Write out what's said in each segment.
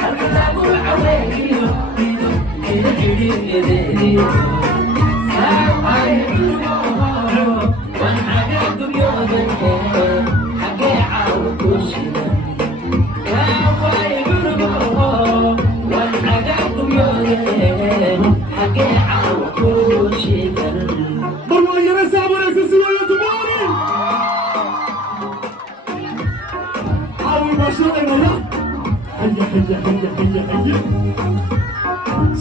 halka lagu caweeyiyo gidagidigedeediyo waan xaga dubyoodan xagee caawa ku shidan kaaway gurgo waan xaga dubyoodan xagee caawa ku shidan barwaayana saabanaysa siwaya tumaani caawi baashadaynaya haya haya haya haya haya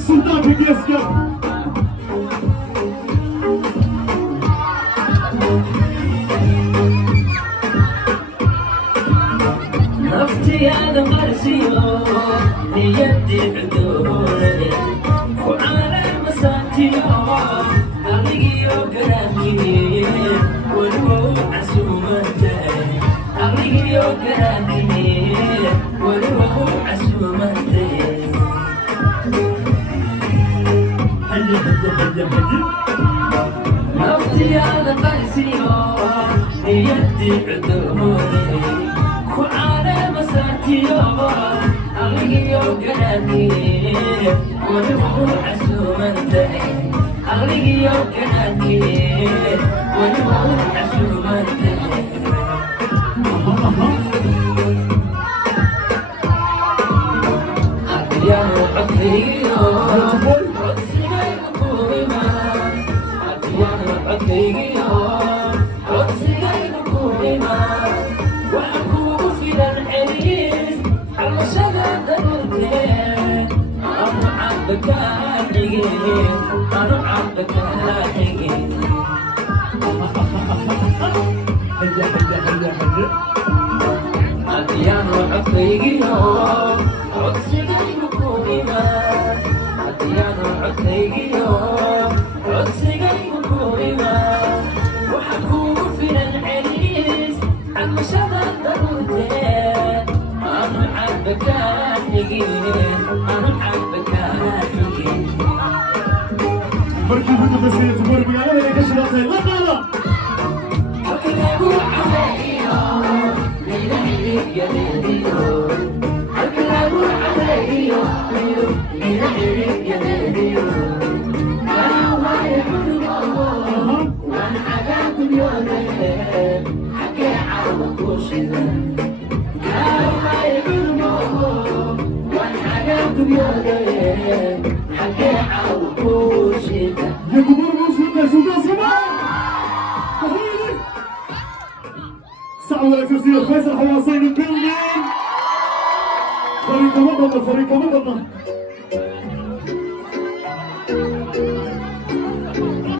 suldaanka geeska naftiyaada qarsiyo niyadii cudoore ku caalama saantiyo aqligiyo garaankiye weliwow casuumantahay aqligiyo garaankiye weliwow casuumantahay haya haya haya haya naftiyaada qarsiyo niyadii cudoore ku caalama saantiyo aqligiyo garaankiye weliwow casuumantahay aqligiyo garaankiye weliwow casuumantahay hadiyanu codkaygiyo codsigaygu ku imaan hadiyanu codkaygiyo codsigaygu ku imaan waxa kuugu filan celiis xalmashada daruurtee anu cabba kaa xigeen anu cabba kaa xigeen haya haya haya haya hadiyanu codkaygiyo codsigaygu ku imaan hadiyanu codkaygiyo codsigaygu ku imaan waxa kuugu filan celiis xalmashada daruurtee anu cabba kaa xigeen anu cabba kaa xigeen markii ugu dambeysay tumaar magaalada ay ka shidatay la qaada halka lagu caweeyiyo gidagidigedeediyo halka lagu caweeyiyo gidagidigedeediyo kaaway gurgo waan xaga dubyoodan xagee caawa ku shidan kaaway gurgo waan xaga dubyoodan xagee caawa ku shidan يكبر مسلم سلطان صباح سعود الأساسية فيصل حواسين البلدين فريق مضمة